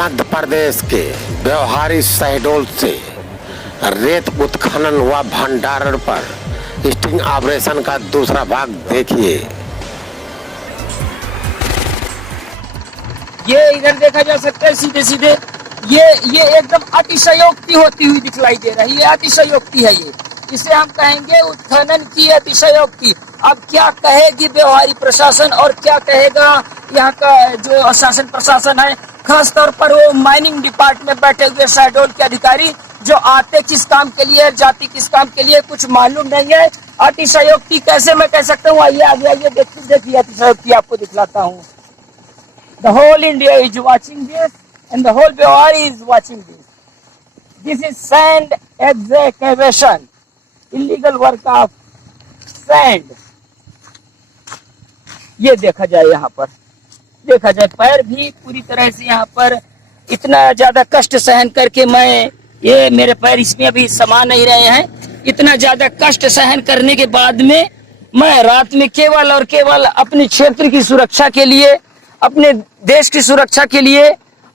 मध्य प्रदेश के व्यवहारी शहडोल से रेत उत्खनन व भंडारण पर स्टिंग ऑपरेशन का दूसरा भाग देखिए। ये इधर देखा जा सकता है सीधे सीधे ये एकदम अतिशयोक्ति होती हुई दिखलाई दे रही है। ये अतिशयोक्ति है, ये इसे हम कहेंगे उत्खनन की अतिशयोक्ति। अब क्या कहेगी व्यवहारी प्रशासन और क्या कहेगा यहाँ का जो शासन प्रशासन है, खास तौर पर वो माइनिंग डिपार्टमेंट में बैठे हुए शहडोल के अधिकारी जो आते किस काम के लिए, जाती किस काम के लिए, कुछ मालूम नहीं है। अतिशयोक्ति कैसे मैं कह सकता हूँ, आइए आगे आइए देखिए अतिशयोक्ति आपको दिखलाता हूँ। The whole India is watching this and the whole Bihar is watching this. This is sand excavation, illegal work of sand. ये देखा जाए, यहाँ पर देखा जाए पैर भी पूरी तरह से यहाँ पर इतना ज्यादा कष्ट सहन करके ये मेरे पैर इसमें अभी समा नहीं रहे हैं। इतना ज्यादा कष्ट सहन करने के बाद में मैं रात में केवल और केवल अपने क्षेत्र की सुरक्षा के लिए, अपने देश की सुरक्षा के लिए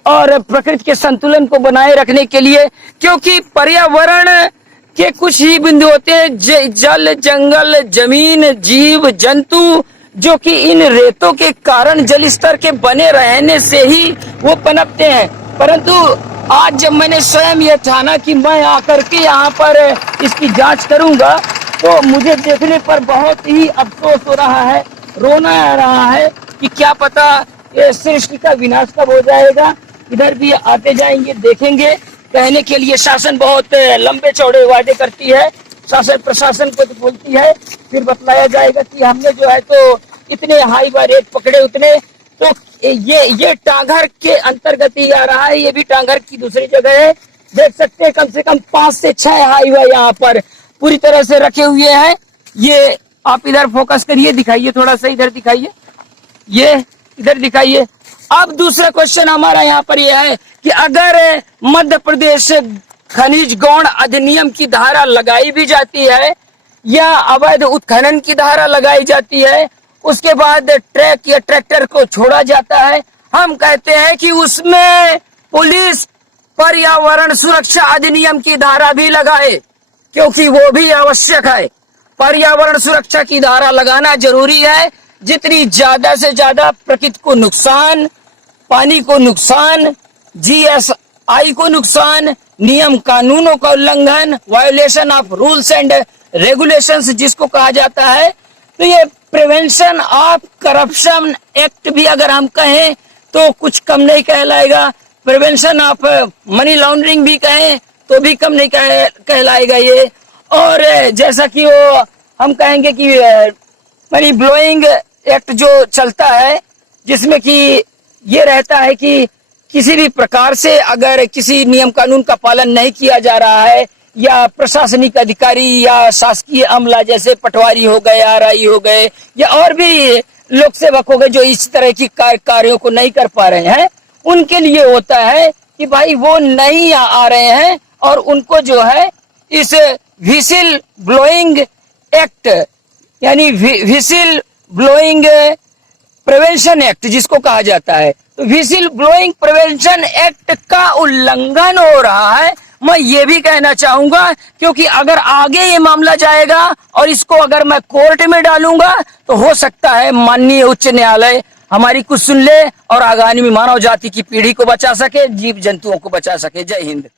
और प्रकृति के संतुलन को बनाए रखने के लिए, क्योंकि पर्यावरण के कुछ ही बिंदु होते हैं, जल, जंगल, जमीन, जीव जंतु, जो कि इन रेतों के कारण जल स्तर के बने रहने से ही वो पनपते हैं। परंतु आज जब मैंने स्वयं ये ठाना कि मैं आकर के यहाँ पर इसकी जांच करूंगा, तो मुझे देखने पर बहुत ही अफसोस हो रहा है, रोना आ रहा है कि क्या पता ये सृष्टि का विनाश कब हो जाएगा। इधर भी आते जाएंगे, देखेंगे। कहने के लिए शासन बहुत लंबे चौड़े वादे करती है, शासन प्रशासन को तो बोलती है, फिर बतलाया जाएगा कि हमने जो है तो इतने हाई बार रेट पकड़े उतने। तो ये टांगर के अंतर्गत ही आ रहा है, ये भी टांगर की दूसरी जगह है। देख सकते हैं कम से कम 5 से 6 हाईवे यहाँ पर पूरी तरह से रखे हुए हैं। ये आप इधर फोकस करिए, दिखाइए थोड़ा सा, इधर दिखाइए, ये इधर दिखाइए। अब दूसरा क्वेश्चन हमारा यहाँ पर यह है कि अगर मध्य प्रदेश खनिज गौण अधिनियम की धारा लगाई भी जाती है या अवैध उत्खनन की धारा लगाई जाती है, उसके बाद ट्रक या ट्रैक्टर को छोड़ा जाता है, हम कहते हैं कि उसमें पुलिस पर्यावरण सुरक्षा अधिनियम की धारा भी लगाए, क्योंकि वो भी आवश्यक है। पर्यावरण सुरक्षा की धारा लगाना जरूरी है। जितनी ज्यादा से ज्यादा प्रकृति को नुकसान, पानी को नुकसान, GSI को नुकसान, नियम कानूनों का उल्लंघन, violation of rules and regulations जिसको कहा जाता है, तो ये प्रिवेंशन ऑफ करप्शन एक्ट भी अगर हम कहें तो कुछ कम नहीं कहलाएगा। प्रिवेंशन ऑफ मनी लॉन्ड्रिंग भी कहें तो भी कम नहीं कहलाएगा ये। और जैसा कि वो हम कहेंगे कि मनी ब्लोइंग एक्ट जो चलता है, जिसमें कि ये रहता है कि किसी भी प्रकार से अगर किसी नियम कानून का पालन नहीं किया जा रहा है, या प्रशासनिक अधिकारी या शासकीय अमला जैसे पटवारी हो गए, RI हो गए, या और भी लोक सेवक हो गए जो इस तरह की कार्यों को नहीं कर पा रहे हैं, उनके लिए होता है कि भाई वो नहीं आ रहे हैं और उनको जो है इस व्हिसिल ब्लोइंग एक्ट यानी व्हिसिल ब्लोइंग प्रिवेंशन एक्ट जिसको कहा जाता है, तो व्हिसिल ब्लोइंग प्रिवेंशन एक्ट का उल्लंघन हो रहा है। मैं ये भी कहना चाहूंगा, क्योंकि अगर आगे ये मामला जाएगा और इसको अगर मैं कोर्ट में डालूंगा तो हो सकता है माननीय उच्च न्यायालय हमारी कुछ सुन ले और आगामी मानव जाति की पीढ़ी को बचा सके, जीव जंतुओं को बचा सके। जय हिंद।